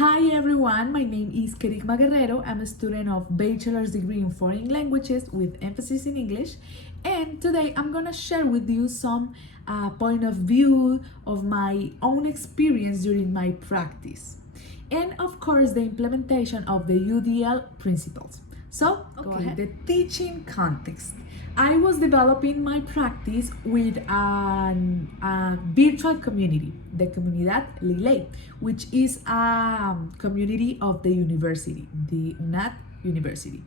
Hi everyone, my name is Kerigma Guerrero. I'm a student of Bachelor's degree in Foreign Languages with emphasis in English, and today I'm gonna share with you some point of view of my own experience during my practice, and of course the implementation of the UDL principles. So, okay, the teaching context. I was developing my practice with a virtual community, the Comunidad Lilei, which is a community of the university, the UNAT University.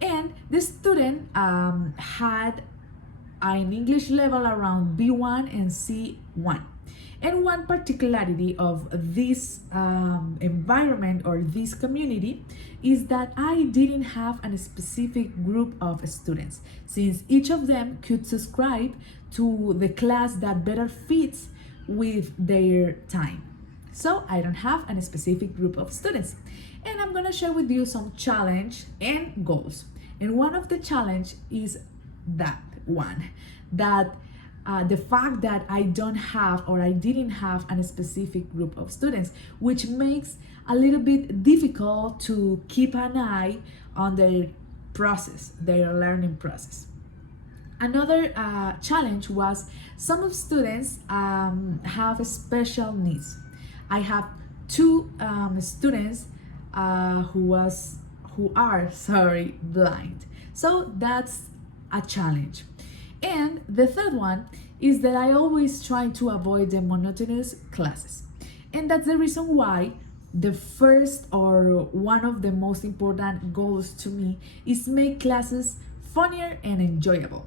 And the student had an English level around B1 and C1. And one particularity of this environment or this community is that I didn't have a specific group of students, since each of them could subscribe to the class that better fits with their time. So I don't have a specific group of students. And I'm gonna share with you some challenge and goals. And one of the challenge is that the fact that I don't have or I didn't have a specific group of students, which makes a little bit difficult to keep an eye on their process, their learning process. Another challenge was some of students have special needs. I have two students who are blind, so that's a challenge. And the third one is that I always try to avoid the monotonous classes. And that's the reason why the first or one of the most important goals to me is make classes funnier and enjoyable.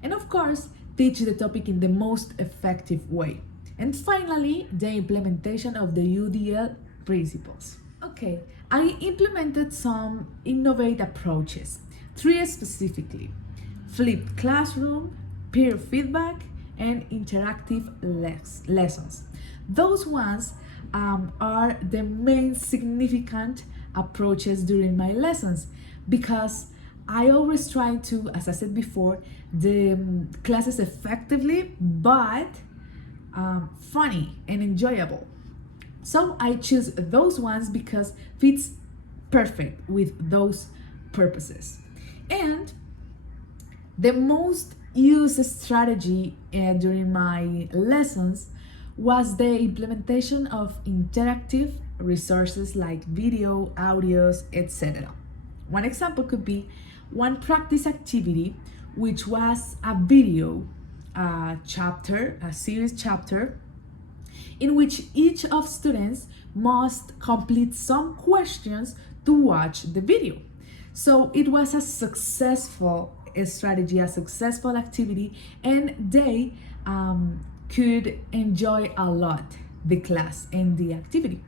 And of course, teach the topic in the most effective way. And finally, the implementation of the UDL principles. Okay, I implemented some innovative approaches, three specifically: flipped classroom, peer feedback, and interactive lessons. Those ones are the main significant approaches during my lessons, because I always try to, as I said before, the classes effectively but funny and enjoyable. So I choose those ones because fits perfect with those purposes. And the most used strategy during my lessons was the implementation of interactive resources like video, audios, etc. One example could be one practice activity, which was a video chapter, a series chapter, in which each of students must complete some questions to watch the video. So it was a successful strategy, a successful activity, and they could enjoy a lot the class and the activity.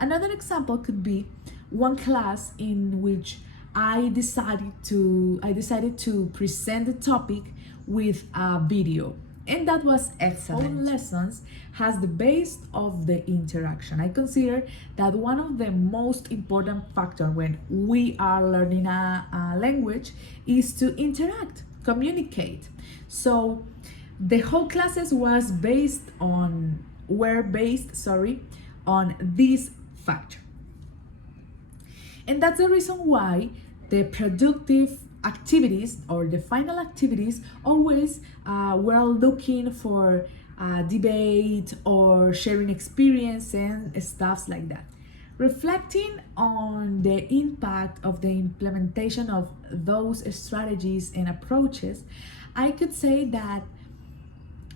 Another example could be one class in which I decided to present the topic with a video, and that was excellent. All lessons has the base of the interaction. I consider that one of the most important factors when we are learning a language is to interact, communicate. So the whole classes were based on this factor. And that's the reason why the productive activities or the final activities always were looking for debate or sharing experience and stuff like that. Reflecting on the impact of the implementation of those strategies and approaches, I could say that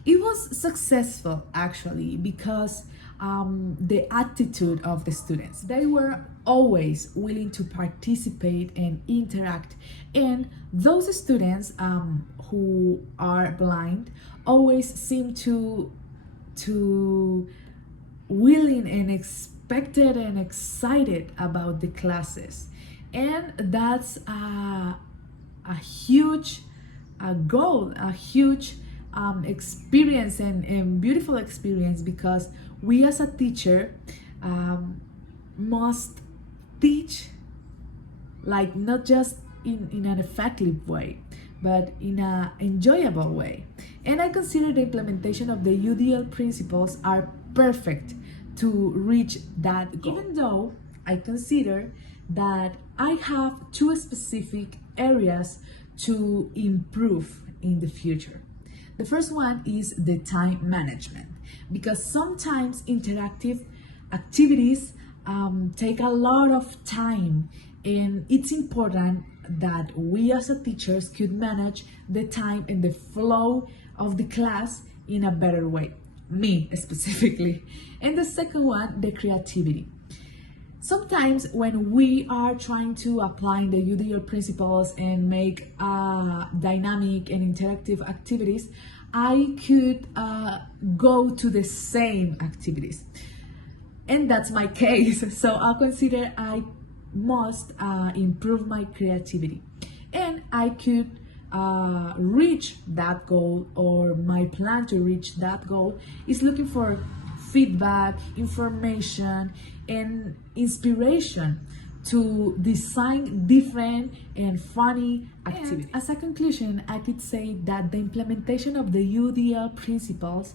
it was successful actually, because the attitude of the students, they were always willing to participate and interact, and those students who are blind always seem to willing and expected and excited about the classes. And that's a huge goal, a huge experience and beautiful experience, because we as a teacher must teach like not just in an effective way, but in an enjoyable way. And I consider the implementation of the UDL principles are perfect to reach that goal. Even though I consider that I have two specific areas to improve in the future. The first one is the time management, because sometimes interactive activities take a lot of time, and it's important that we as a teachers could manage the time and the flow of the class in a better way, me specifically. And the second one, the creativity. Sometimes when we are trying to apply the UDL principles and make dynamic and interactive activities, I could go to the same activities. And that's my case. So I'll consider I must improve my creativity. And I could reach that goal, or my plan to reach that goal is looking for feedback, information, and inspiration to design different and funny activities. And as a conclusion, I could say that the implementation of the UDL principles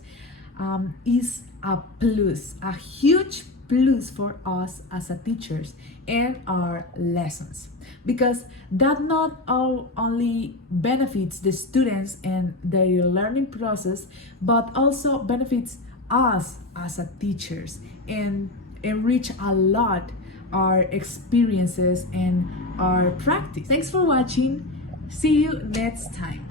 is a plus, a huge plus for us as a teachers and our lessons, because that not only benefits the students and their learning process, but also benefits us as a teachers and enrich a lot our experiences and our practice. Thanks for watching. See you next time.